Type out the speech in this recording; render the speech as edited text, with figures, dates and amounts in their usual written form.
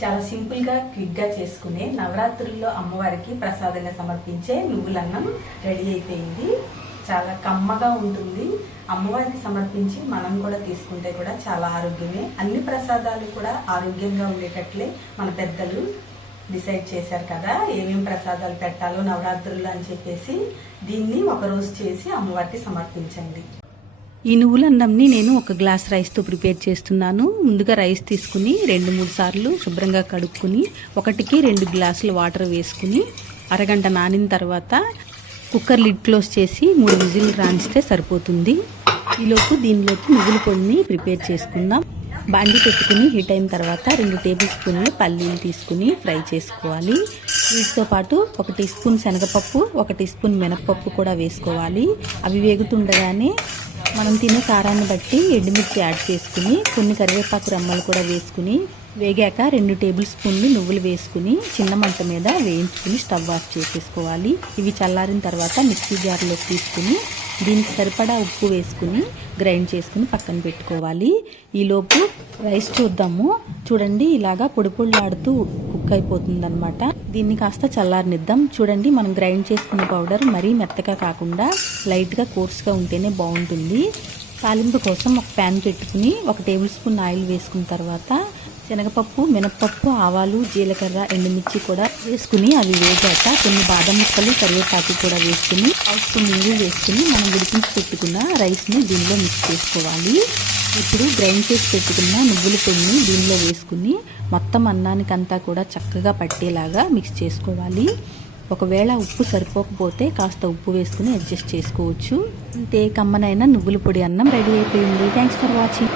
చాలా సింపుల్ గా క్విక్ గా చేసుకునే నవరాత్రుల్లో అమ్మవారికి ప్రసాదంగా సమర్పించే నువ్వులన్నం రెడీ అయిపోయింది. చాలా కమ్మగా ఉంటుంది. అమ్మవారికి సమర్పించి మనం కూడా తీసుకుంటే కూడా చాలా ఆరోగ్యమే. అన్ని ప్రసాదాలు కూడా ఆరోగ్యంగా ఉండేటట్లే మన పెద్దలు డిసైడ్ చేశారు కదా, ఏమేమి ప్రసాదాలు పెట్టాలో నవరాత్రుల్లో అని చెప్పేసి దీన్ని ఒకరోజు చేసి అమ్మవారికి సమర్పించండి. ఈ నువ్వులన్నంని నేను ఒక గ్లాస్ రైస్తో ప్రిపేర్ చేస్తున్నాను. ముందుగా రైస్ తీసుకుని 2-3 సార్లు శుభ్రంగా కడుక్కుని 1-2 గ్లాసులు వాటర్ వేసుకుని అరగంట నానిన తర్వాత కుక్కర్ లిడ్ క్లోజ్ చేసి 3 విజిల్ రాణిస్తే సరిపోతుంది. ఈలోపు దీనిలోకి నువ్వుల పొడిని ప్రిపేర్ చేసుకుందాం. బాండి పెట్టుకుని హీట్ అయిన తర్వాత 2 టేబుల్ స్పూన్లు పల్లీలు తీసుకుని ఫ్రై చేసుకోవాలి. వీటితో పాటు 1 టీ స్పూన్ శనగపప్పు, 1 టీ స్పూన్ మినపప్పు కూడా వేసుకోవాలి. అవి వేగుతుండగానే మనం తినే కారాన్ని బట్టి ఎండుమిర్చి యాడ్ చేసుకుని కొన్ని కరివేపాకు రెమ్మలు కూడా వేసుకుని వేగాక 2 టేబుల్ స్పూన్లు నువ్వులు వేసుకుని చిన్న మంట మీద వేయించుకుని స్టవ్ ఆఫ్ చేసేసుకోవాలి. ఇవి చల్లారిన తర్వాత మిక్సీ జార్లోకి తీసుకుని దీనికి సరిపడా ఉప్పు వేసుకుని గ్రైండ్ చేసుకుని పక్కన పెట్టుకోవాలి. ఈలోపు రైస్ చూద్దాము. చూడండి, ఇలాగా పొడి పొడిలాడుతూ కుక్ అయిపోతుంది అనమాట. దీన్ని కాస్త చల్లారనిద్దాం. చూడండి, మనం గ్రైండ్ చేసుకున్న పౌడర్ మరీ మెత్తగా కాకుండా లైట్గా కోర్స్గా ఉంటేనే బాగుంటుంది. తాలింపు కోసం ఒక ప్యాన్ పెట్టుకుని 1 టేబుల్ స్పూన్ ఆయిల్ వేసుకున్న తర్వాత శనగపప్పు, మినప్పప్పు, ఆవాలు, జీలకర్ర, ఎండుమిర్చి కూడా వేసుకుని అవి వేగాక కొన్ని బాదం ముక్కలు, కరివేపాకు కూడా వేసుకుని 1 స్పూన్ నీళ్ళు వేసుకుని మనం ఉడికించి పెట్టుకున్న రైస్ని దీనిలో మిక్స్ చేసుకోవాలి. ఇప్పుడు గ్రైండ్ చేసి పెట్టుకున్న నువ్వుల పొడిని దీనిలో వేసుకుని మొత్తం అన్నానికంతా కూడా చక్కగా పట్టేలాగా మిక్స్ చేసుకోవాలి. ఒకవేళ ఉప్పు సరిపోకపోతే కాస్త ఉప్పు వేసుకుని అడ్జస్ట్ చేసుకోవచ్చు. అంతే, కమ్మనైన నువ్వుల పొడి అన్నం రెడీ అయిపోయింది. Thanks for watching.